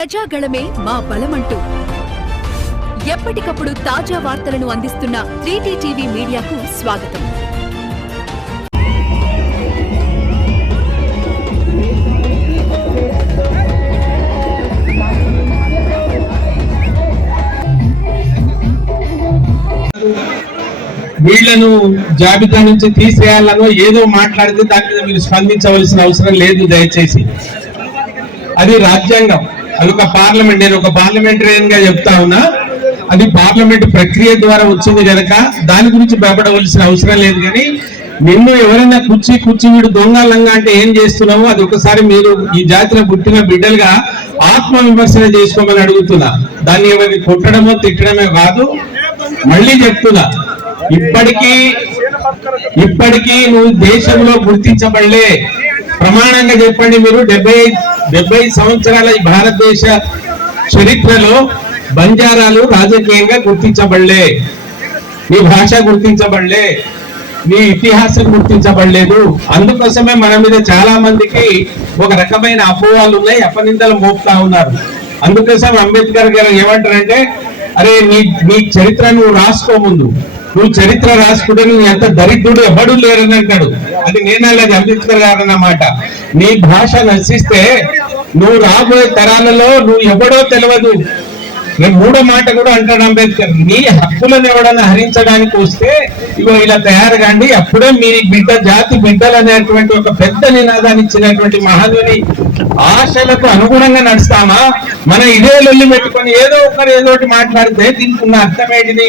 ప్రజాగళమే మా బలమంటూ. ఎప్పటికప్పుడు తాజా వార్తలను అందిస్తున్న త్రీటీ టీవీ మీడియాకు స్వాగతం. వీళ్ళను జాబితా నుంచి తీసేయాలనో ఏదో మాట్లాడితే దాని మీద మీరు స్పందించవలసిన అవసరం లేదు దయచేసి. అది రాజ్యాంగం. అది ఒక పార్లమెంట్ నేను ఒక పార్లమెంటరియన్గా చెప్తా ఉన్నా. అది పార్లమెంట్ ప్రక్రియ ద్వారా వచ్చింది కనుక దాని గురించి భయపడవలసిన అవసరం లేదు కానీ నిన్ను ఎవరైనా కూర్చి కూర్చి వీడు దొంగలంగా అంటే ఏం చేస్తున్నావు అది ఒకసారి మీరు ఈ జాతిలో పుట్టిన బిడ్డలుగా ఆత్మ విమర్శన చేసుకోమని అడుగుతున్నా. దాన్ని ఎవరిని కొట్టడమో తిట్టడమే కాదు మళ్ళీ చెప్తున్నా. ఇప్పటికీ ఇప్పటికీ నువ్వు దేశంలో గుర్తించబడలే. ప్రమాణంగా చెప్పండి మీరు. డెబ్బై డెబ్బై సంవత్సరాల ఈ భారతదేశ చరిత్రలో బంజారాలు రాజకీయంగా గుర్తించబడలే. నీ భాష గుర్తించబడలే. నీ ఇతిహాసం గుర్తించబడలేదు. అందుకోసమే మన మీద చాలా మందికి ఒక రకమైన అపోవాలు ఉన్నాయి అపనిందలు మోపుతా ఉన్నారు. అందుకోసం అంబేద్కర్ గారు ఏమంటారంటే అరే నీ నీ చరిత్ర నువ్వు రాసుకో ముందు. నువ్వు చరిత్ర రాసుకుంటే నువ్వు ఎంత దరిద్రుడు ఎవడు లేరని అంటాడు. అది నేనలేదు అంబేద్కర్ గారు అన్నమాట నీ భాష నశిస్తే నువ్వు రాబోయే తరాలలో నువ్వు ఎవడో తెలియదు నేను మూడో మాట కూడా అంటాడు అంబేద్కర్. మీ హక్కులను ఎవడన్నా హరించడానికి వస్తే ఇగో ఇలా తయారు కాండి అప్పుడే మీ బిడ్డ జాతి బిడ్డలు అనేటువంటి ఒక పెద్ద నినాదాన్ని ఇచ్చినటువంటి మహానుని ఆశలకు అనుగుణంగా నడుస్తామా? మన ఇదే లొల్లి పెట్టుకొని ఏదో ఒకరు ఏదో ఒకటి మాట్లాడితే దీనికి ఉన్న అర్థం ఏంటిది?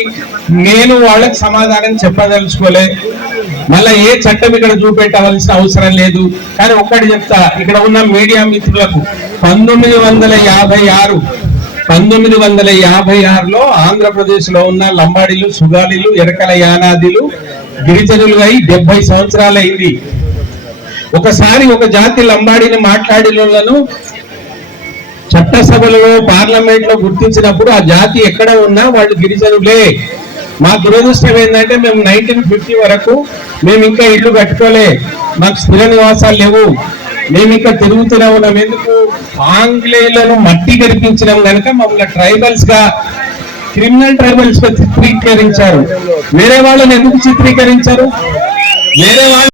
నేను వాళ్ళకి సమాధానం చెప్పదలుచుకోలే. మళ్ళా ఏ చట్టం ఇక్కడ చూపెట్టవలసిన అవసరం లేదు. కానీ ఒక్కటి చెప్తా ఇక్కడ ఉన్న మీడియా మిత్రులకు పంతొమ్మిది వందల యాభై ఆరు పంతొమ్మిది వందల యాభై ఆరులో ఆంధ్రప్రదేశ్లో ఉన్న లంబాడీలు సుగాలీలు ఎరకల యానాదిలు గిరిజనులు అయి డెబ్బై సంవత్సరాలైంది. ఒకసారి ఒక జాతి లంబాడిని మాట్లాడినలను చట్టసభలలో పార్లమెంట్లో గుర్తించినప్పుడు ఆ జాతి ఎక్కడ ఉన్నా వాళ్ళు గిరిజనులే. మా దురదృష్టం ఏంటంటే మేము నైన్టీన్ ఫిఫ్టీ వరకు మేము ఇంకా ఇల్లు కట్టుకోలే. మాకు స్థిర నివాసాలు లేవు. మేము ఇంకా తిరుగుతూనే ఉన్నాం. ఎందుకు? ఆంగ్లేయులను మట్టి గరిపించడం కనుక మమ్మల్ని ట్రైబల్స్గా క్రిమినల్ ట్రైబల్స్గా చిత్రీకరించారు. వేరే వాళ్ళని ఎందుకు చిత్రీకరించారు? వేరే వాళ్ళు